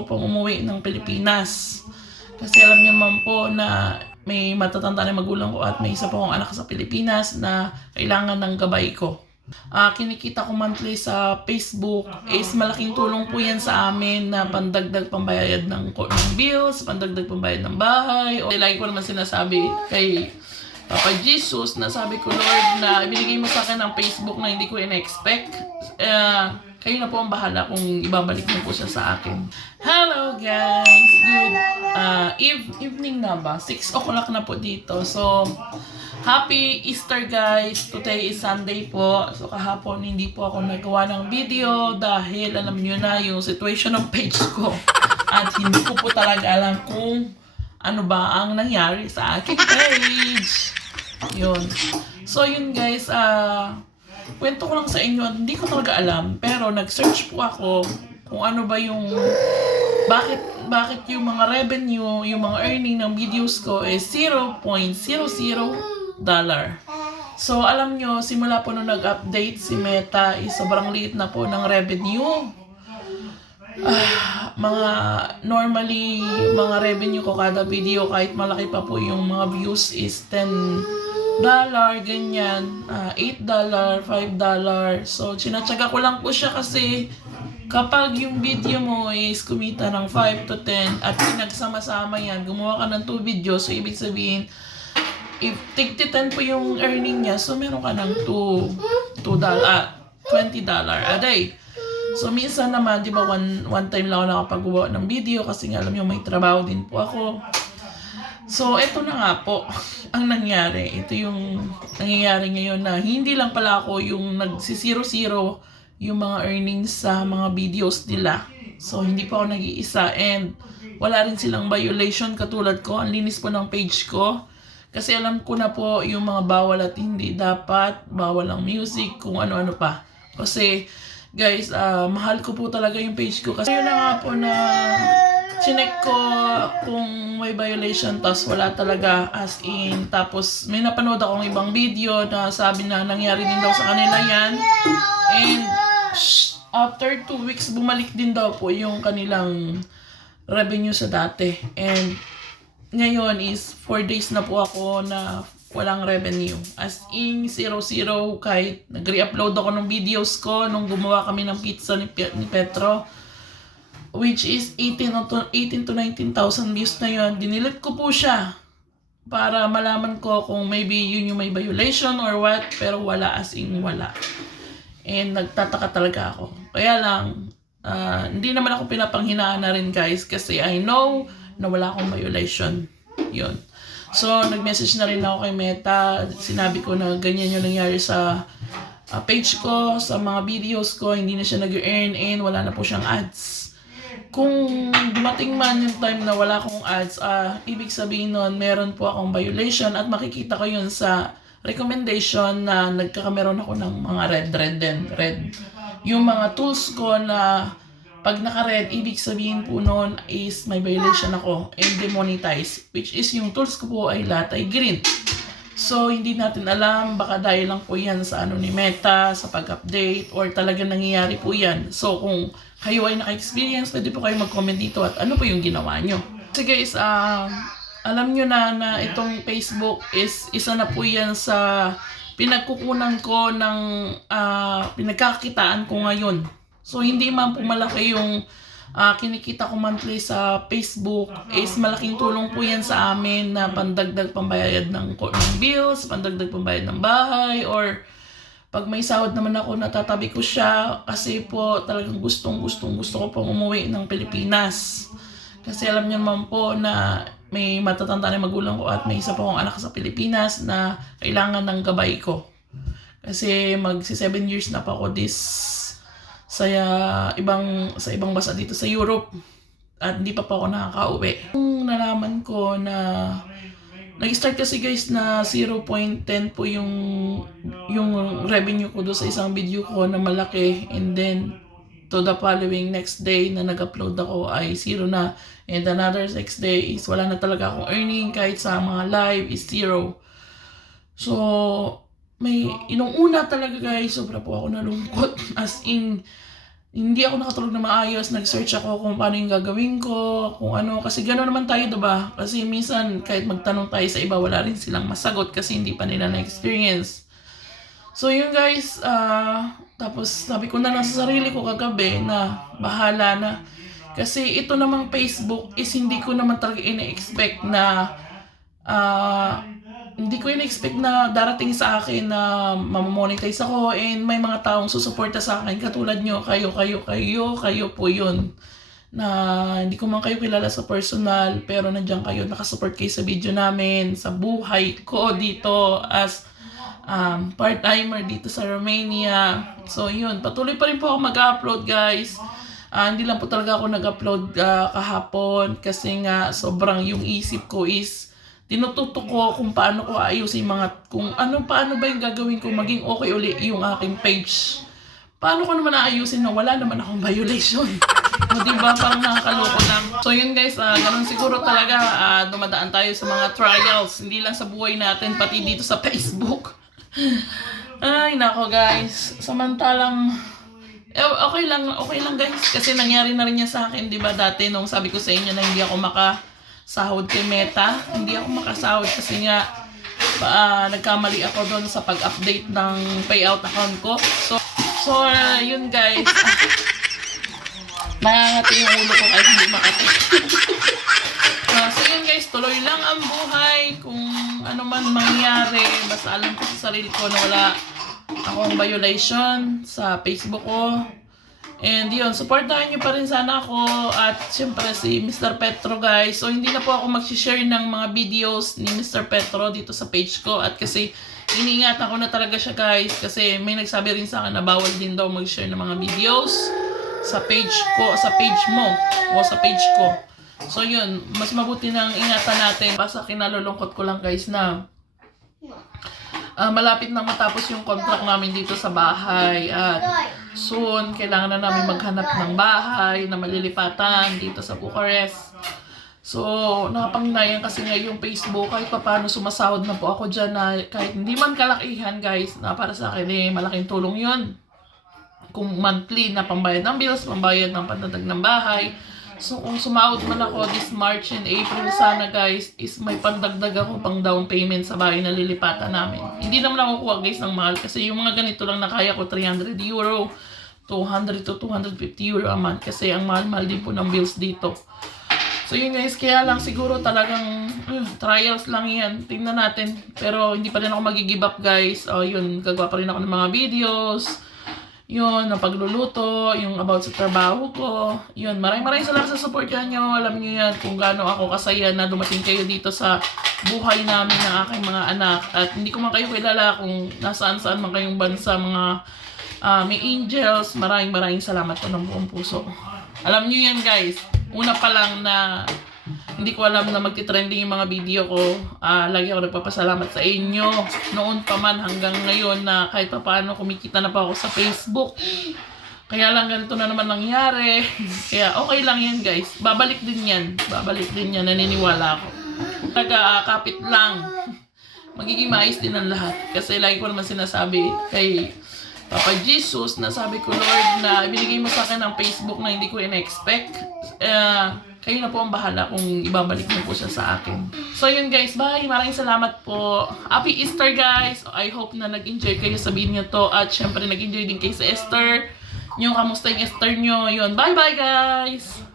gusto ko pong umuwi ng Pilipinas. Kasi alam niyo naman po na may matatanda na magulang ko at may isa po akong anak sa Pilipinas na kailangan ng gabay ko. Kinikita ko monthly sa Facebook is malaking tulong po yan sa amin na pandagdag pambayad ng bills, pandagdag pambayad ng bahay. O lagi ko naman sinasabi kay Papa Jesus na sabi ko, Lord, na ibinigay mo sa akin ng Facebook na hindi ko in-expect. Kayo na po ang bahala kung ibabalik mo po siya sa akin. Hello guys! Good evening na ba? 6 o'clock na po dito. So, happy Easter guys! Today is Sunday po. So, kahapon hindi po ako nagawa ng video dahil alam nyo na yung situation ng page ko. At hindi ko po talaga alam kung ano ba ang nangyari sa aking page. Yun. So, yun guys, kwento ko lang sa inyo, hindi ko talaga alam, pero nag-search po ako kung ano ba yung bakit yung mga revenue, yung mga earning ng videos ko is $0.00. So alam nyo, simula po nung nag-update si Meta is sobrang liit na po ng revenue. Normally, mga revenue ko kada video, kahit malaki pa po yung mga views is $10, ganyan, $8, $5. So, sinatsaga ko lang po siya kasi kapag yung video mo is kumita ng 5 to 10 at pinagsama-sama yan, gumawa ka ng 2 videos, so ibig sabihin, if tig-10 po yung earning niya, so meron ka ng $20 a day. So, minsan naman, di ba, one time lang ako nakapagawa ng video kasi nga alam nyo, may trabaho din po ako. So, eto na nga po ang nangyari. Ito yung nangyayari ngayon na hindi lang pala ako yung nagsisiro-zero yung mga earnings sa mga videos nila. So, hindi pa ako nag-iisa and wala rin silang violation katulad ko. Ang linis po ng page ko. Kasi alam ko na po yung mga bawal at hindi dapat. Bawal ang music, kung ano-ano pa. Kasi, guys, mahal ko po talaga yung page ko. Kasi yun na nga po na chinek ko kung may violation, tapos wala talaga, as in. Tapos may napanood akong ibang video na sabi na nangyari din daw sa kanila yan. And after 2 weeks, bumalik din daw po yung kanilang revenue sa dati. And ngayon is 4 days na po ako na walang revenue. As in, 0 kahit nag-re-upload ako ng videos ko nung gumawa kami ng pizza ni Petro, which is 18 to 19,000 views na yun. Dinilit ko po siya para malaman ko kung maybe yun yung may violation or what, pero wala, as in wala. And nagtataka talaga ako. Kaya lang, hindi naman ako pinapanghinaan na rin guys kasi I know na wala akong violation. Yun. So, nag-message na rin ako kay Meta. Sinabi ko na ganyan yung nangyari sa page ko, sa mga videos ko. Hindi na siya nag-earn and wala na po siyang ads. Kung dumating man yung time na wala akong ads, ibig sabihin nun, meron po akong violation at makikita ko yun sa recommendation na nagkakameron ako ng mga red. Yung mga tools ko na pag naka-red, ibig sabihin po noon is may violation ako and demonetize, which is yung tools ko po ay lahat ay green. So, hindi natin alam, baka dahil lang po yan sa ano ni Meta, sa pag-update, or talagang nangyayari po yan. So, kung kayo ay naka-experience, pwede po kayo mag-comment dito at ano po yung ginawa nyo. So guys, alam nyo na itong Facebook is isa na po yan sa pinagkukunan ko ng pinagkakitaan ko ngayon. So, hindi man po malaki yung kinikita ko monthly sa Facebook is malaking tulong po yan sa amin na pandagdag pambayad ng bills, pandagdag pambayad ng bahay, or pag may sahod naman ako, natatabi ko siya kasi po talagang gusto ko pong umuwi ng Pilipinas. Kasi alam niyo naman po na may matatanda na magulang ko at may isa po akong anak sa Pilipinas na kailangan ng gabay ko. Kasi magsi 7 years na pa ako sa ibang bansa dito sa Europe at hindi pa ako nakaka-uwi. Nung nalaman ko na nag-start kasi guys na 0.10 po yung revenue ko do sa isang video ko na malaki, and then to the following next day na nag-upload ako ay 0 na, and another 6 days wala na talaga akong earning, kahit sa mga live is 0. So may inung una talaga guys, sobra po ako nalungkot, as in hindi ako nakatulog na maayos. Nag-search ako kung paano yung gagawin ko, kung ano. Kasi gano'n naman tayo, diba? Kasi minsan, kahit magtanong tayo sa iba, wala rin silang masagot kasi hindi pa nila na-experience. So yun guys, tapos sabi ko na lang sa sarili ko kagabi na bahala na. Kasi ito namang Facebook is hindi ko naman talaga ina-expect na hindi ko ina-expect na darating sa akin na mamamonetize ako and may mga taong susuporta sa akin katulad nyo, kayo po yun. Na hindi ko man kayo kilala sa personal pero nandiyan kayo, nakasupport kayo sa video namin, sa buhay ko dito as part-timer dito sa Romania. So yun, patuloy pa rin po ako mag-upload guys. Hindi lang po talaga ako nag-upload kahapon kasi nga sobrang yung isip ko is tinututo ko kung paano ko ayusin paano ba yung gagawin ko maging okay uli yung aking page. Paano ko naman aayusin na wala naman akong violation? O diba, parang nakakaloko lang. So yun guys, ganun siguro talaga dumadaan tayo sa mga trials, hindi lang sa buhay natin, pati dito sa Facebook. Ay nako guys, samantalang okay lang guys kasi nangyari na rin niya sa akin, 'di ba? Dati nung sabi ko sa inyo na hindi ako makasahod kay Meta, hindi ako makasahod kasi nga nagkamali ako doon sa pag-update ng payout account ko. So yun guys. Nangangati yung ulo ko kahit hindi makati. So yun guys, tuloy lang ang buhay. Kung ano man mangyari, basta alam ko sa sarili ko na wala akong violation sa Facebook ko. And yun, supportahan nyo pa rin sana ako at syempre si Mr. Petro guys. So hindi na po ako mag-share ng mga videos ni Mr. Petro dito sa page ko at kasi iniingatan ko na talaga siya guys kasi may nagsabi rin sa akin na bawal din daw mag-share ng mga videos sa page ko, sa page mo o sa page ko. So yun, mas mabuti nang ingatan natin. Basta kinalulungkot ko lang guys na malapit na matapos yung contract namin dito sa bahay at soon kailangan na namin maghanap ng bahay na malilipatan dito sa Bucharest. So nakapanginayan kasi nga yung Facebook kahit paano sumasahod na po ako dyan na kahit hindi man kalakihan guys na para sa akin malaking tulong yun. Kung monthly na pambayad ng bills, pambayad ng pandadag ng bahay. So kung sumahod man ako this March and April sana guys is may pandagdag ako pang down payment sa bahay na lilipatan namin. Hindi naman ako kuha guys ng mahal kasi yung mga ganito lang na kaya ko 300 euro, 200 to 250 euro a month kasi ang mahal-mahal din po ng bills dito. So yun guys, kaya lang siguro talagang trials lang yan. Tingnan natin. Pero hindi pa rin ako mag-give up guys. Yun, gagawa pa rin ako ng mga videos. Yun, ang pagluluto, yung about sa trabaho ko. Yun, maraming salamat sa support nyo. Alam nyo yan kung gaano ako kasaya na dumating kayo dito sa buhay namin ng aking mga anak. At hindi ko man kayo kilala kung nasaan-saan man kayong bansa, mga may angels. Maraming salamat po ng buong puso. Alam nyo yan guys, una pa lang na hindi ko alam na magti-trending yung mga video ko. Lagi ako nagpapasalamat sa inyo. Noon pa man hanggang ngayon na kahit pa paano kumikita na pa ako sa Facebook. Kaya lang ganito na naman nangyari. Kaya okay lang yan guys. Babalik din yan. Naniniwala ako. Nagkakapit lang. Magiging maayos din ang lahat. Kasi lagi ko naman sinasabi kay Papa Jesus na sabi ko, Lord, na ibinigay mo sa akin ang Facebook na hindi ko in-expect. Kayo na po ang bahala kung ibabalik mo po siya sa akin. So yun guys, bye! Maraming salamat po. Happy Easter guys! I hope na nag-enjoy kayo sa video to. At syempre nag-enjoy din kayo sa Easter. Yung kamusta yung Easter nyo. Yun, bye bye guys!